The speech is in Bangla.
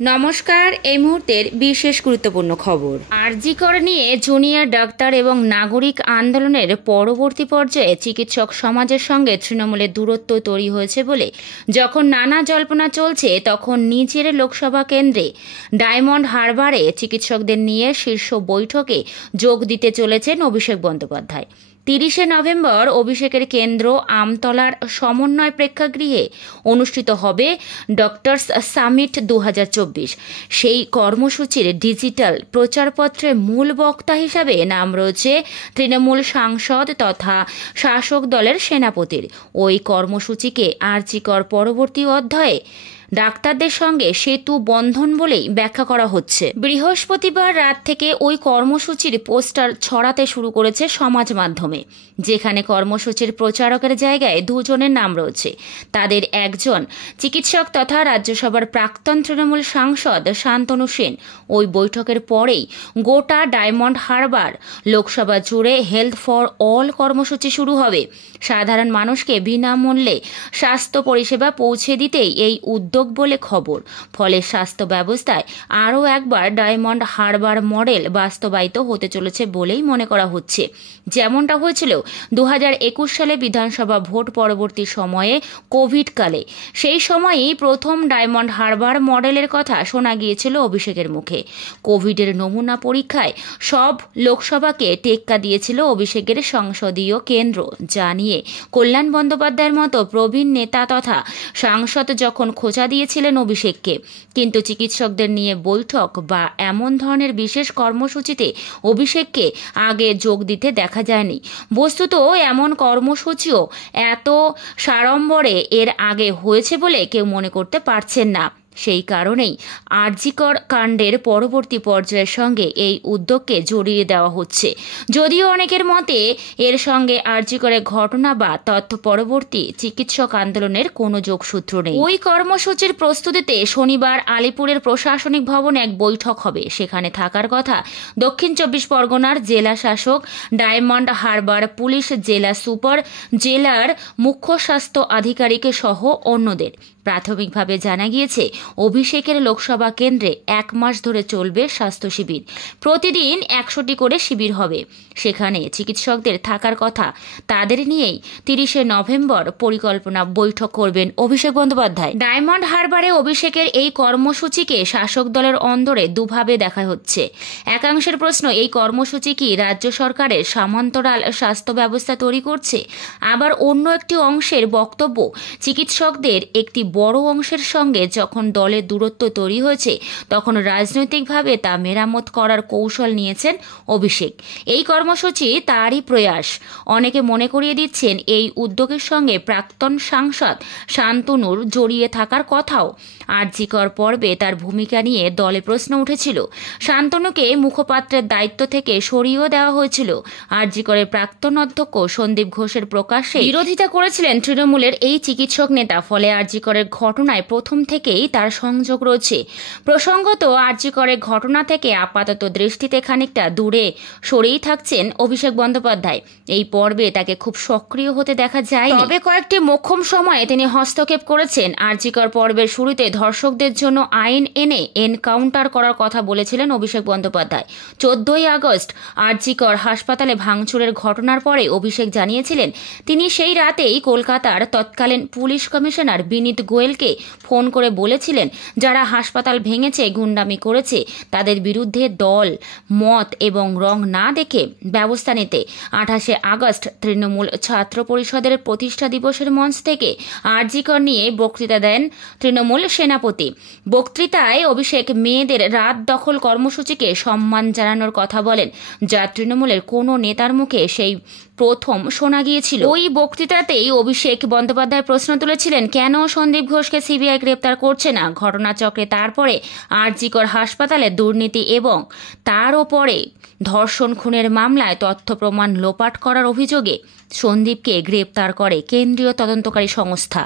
নমস্কার। এই মুহূর্তের বিশেষ গুরুত্বপূর্ণ খবর। আরজি কর নিয়ে জুনিয়র ডাক্তার এবং নাগরিক আন্দোলনের পরবর্তী পর্যায়ে চিকিৎসক সমাজের সঙ্গে তৃণমূলের দূরত্ব তৈরি হয়েছে বলে যখন নানা জল্পনা চলছে, তখন নিজের লোকসভা কেন্দ্রে ডায়মন্ড হারবারে চিকিৎসকদের নিয়ে শীর্ষ বৈঠকে যোগ দিতে চলেছেন অভিষেক বন্দ্যোপাধ্যায়। 30শে নভেম্বর অভিষেকের কেন্দ্র আমতলার সমন্বয় প্রেক্ষাগৃহে অনুষ্ঠিত হবে ডক্টরস সামিট 2024। সেই কর্মসূচির ডিজিটাল প্রচারপত্রে মূল বক্তা হিসাবে নাম রয়েছে তৃণমূল সাংসদ তথা শাসক দলের সেনাপতির। ওই কর্মসূচিকে আরজি কর পরবর্তী অধ্যায়ে ডাক্তারদের সঙ্গে সেতু বন্ধন বলেই ব্যাখ্যা করা হচ্ছে। বৃহস্পতিবার রাত থেকে ওই কর্মসূচির পোস্টার ছড়াতে শুরু করেছে সমাজ মাধ্যমে, যেখানে কর্মসূচির প্রচারকের জায়গায় দুজনের নাম রয়েছে। তাদের একজন চিকিৎসক তথা রাজ্যসভার প্রাক্তন তৃণমূল সাংসদ শান্তনু সেন। ওই বৈঠকের পরেই গোটা ডায়মন্ড হারবার লোকসভা জুড়ে হেলথ ফর অল কর্মসূচি শুরু হবে। সাধারণ মানুষকে বিনামূল্যে স্বাস্থ্য পরিষেবা পৌঁছে দিতেই এই উদ্যোগ বলে খবর। ফলে স্বাস্থ্য ব্যবস্থায় আরও একবার ডায়মন্ড হারবার মডেল বাস্তবায়িত হতে চলেছে বলেই মনে করা হচ্ছে। যেমনটা হয়েছিল 2021 সালে বিধানসভা ভোট পরবর্তী সময়ে কোভিডকালে। সেই সময়েই প্রথম ডায়মন্ড হারবার মডেলের কথা শোনা গিয়েছিল অভিষেকের মুখে। কোভিডের নমুনা পরীক্ষায় সব লোকসভাকে টেক্কা দিয়েছিল অভিষেকের সংসদীয় কেন্দ্র, যা নিয়ে কল্যাণ বন্দ্যোপাধ্যায়ের মতো প্রবীণ নেতা তথা সাংসদ যখন খোঁচা দিয়েছিলেন অভিষেককে। কিন্তু চিকিৎসকদের নিয়ে বৈঠক বা এমন ধরনের বিশেষ কর্মসূচিতে অভিষেককে আগে যোগ দিতে দেখা যায়নি। বস্তুত এমন কর্মসূচিও এত সাড়ম্বরে এর আগে হয়েছে বলে কেউ মনে করতে পারছেন না। সেই কারণেই আরজি কর কাণ্ডের পরবর্তী পর্যায়ের সঙ্গে এই উদ্যোগকে জড়িয়ে দেওয়া হচ্ছে। যদিও অনেকের মতে এর সঙ্গে আরজি করের ঘটনা বা তথ্য পরবর্তী চিকিৎসক আন্দোলনের কোনো যোগসূত্র নেই। ওই কর্মসূচির প্রস্তুতিতে শনিবার আলিপুরের প্রশাসনিক ভবনে এক বৈঠক হবে। সেখানে থাকার কথা দক্ষিণ 24 পরগনার জেলা শাসক, ডায়মন্ড হারবার পুলিশ জেলা সুপার, জেলার মুখ্য স্বাস্থ্য আধিকারিক সহ অন্যদের। প্রাথমিকভাবে জানা গিয়েছে অভিষেকের লোকসভা কেন্দ্রে 1 মাস ধরে চলবে স্বাস্থ্য শিবির। প্রতিদিন 100টি করে শিবির হবে। সেখানে চিকিৎসকদের থাকার কথা, তাদের নিয়েই 30শে নভেম্বর পরিকল্পনা বৈঠক করবেন অভিষেক বন্দ্যোপাধ্যায়। ডায়মন্ড হারবারে অভিষেকের এই কর্মসূচিকে শাসক দলের অন্দরে দুভাবে দেখা হচ্ছে। একাংশের প্রশ্ন, এই কর্মসূচি কি রাজ্য সরকারের সমান্তরাল স্বাস্থ্য ব্যবস্থা তৈরি করছে? আবার অন্য একটি অংশের বক্তব্য, চিকিৎসকদের একটি বড় অংশের সঙ্গে যখন দলের দূরত্ব তৈরি হয়েছে, তখন রাজনৈতিকভাবে তা মেরামত করার কৌশল নিয়েছেন অভিষেক। এই কর্মসূচি তারই প্রয়াস। অনেকে মনে করিয়ে দিচ্ছেন এই উদ্যোগের সঙ্গে প্রাক্তন সাংসদ শান্তনুর জড়িয়ে থাকার কথাও। আরজি কর পর্বে তার ভূমিকা নিয়ে দলে প্রশ্ন উঠেছিল। শান্তনুকে মুখপাত্রের দায়িত্ব থেকে সরিয়েও দেওয়া হয়েছিল। আরজি করের প্রাক্তন অধ্যক্ষ সন্দীপ ঘোষের প্রকাশ্যে বিরোধিতা করেছিলেন তৃণমূলের এই চিকিৎসক নেতা। ফলে আরজি করের ঘটনায় প্রথম থেকেই তার সংযোগ রয়েছে। প্রসঙ্গত, আরজি করের ঘটনা থেকে আপাতত দৃষ্টিতে খানিকটা দূরে সরেই থাকছেন অভিষেক বন্দ্যোপাধ্যায়। এই পর্বে তাকে খুব সক্রিয় হতে দেখা যায়। তবে কয়েকটি মোক্ষম সময়ে তিনি হস্তক্ষেপ করেছেন। আরজি কর পর্বের শুরুতে ধর্ষকদের জন্য আইন এনে এনকাউন্টার করার কথা বলেছিলেন অভিষেক বন্দ্যোপাধ্যায়। 14ই আগস্ট আরজি কর হাসপাতালে ভাঙচুরের ঘটনার পরে অভিষেক জানিয়েছিলেন তিনি সেই রাতেই কলকাতার তৎকালীন পুলিশ কমিশনার বিনীত গোয়েলকে ফোন করে বলেছিলেন, যারা হাসপাতাল ভেঙেছে, গুন্ডামি করেছে, তাদের বিরুদ্ধে দল, মত এবং রং না দেখে ব্যবস্থা নিতে। 28শে আগস্ট তৃণমূল ছাত্র পরিষদের প্রতিষ্ঠা দিবসের মঞ্চ থেকে আরজি কর নিয়ে বক্তৃতা দেন তৃণমূল সেনাপতি। বক্তৃতায় অভিষেক মেয়েদের রাত দখল কর্মসূচিকে সম্মান জানানোর কথা বলেন, যা তৃণমূলের কোনো নেতার মুখে সেই প্রথম শোনা গিয়েছিল। ওই বক্তৃতাতেই অভিষেক বন্দ্যোপাধ্যায় প্রশ্ন তুলেছিলেন, কেন সন্দীপ ঘোষকে সিবিআই গ্রেপ্তার করছে না? ঘটনাচক্রে তারপরে আরজি কর হাসপাতালে দুর্নীতি এবং তার ওপরে ধর্ষণ খুনের মামলায় তথ্য প্রমাণ লোপাট করার অভিযোগে সন্দীপকে গ্রেপ্তার করে কেন্দ্রীয় তদন্তকারী সংস্থা।